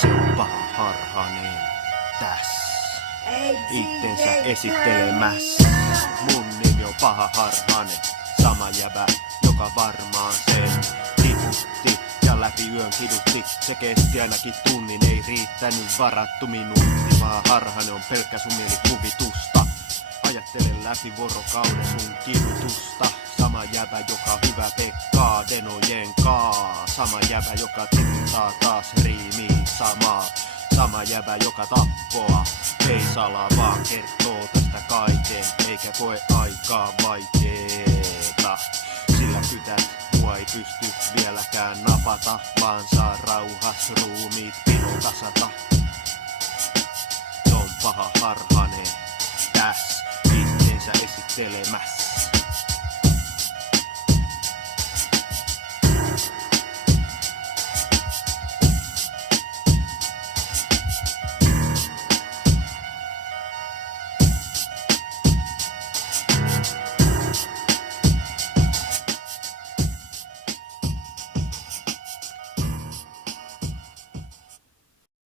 Se on paha harhanen tässä ittensä esittelemässä. Mun nimi on paha harhanen, sama jäbä, joka varmaan sen tiputti ja läpi yön kidutti. Se kesti ainakin tunnin, ei riittänyt varattu minuutti, vaan harhanen on pelkkä sun mielikuvitusta. Ajattelen läpi vuorokauden sun kidutusta. Sama jäbä, joka hyvä pekkaa denojen kaa. Sama jäbä, joka tiputtaa taas riimiin samaa. Sama jäbä, joka tappoa ei salaa, vaan kertoo tästä kaiken, eikä koe aikaa vaikeeta. Sillä kytät mua ei pysty vieläkään napata, vaan saa rauhas ruumiit pinon tasata. Se on paha harhanen tässä itsensä esittelemässä.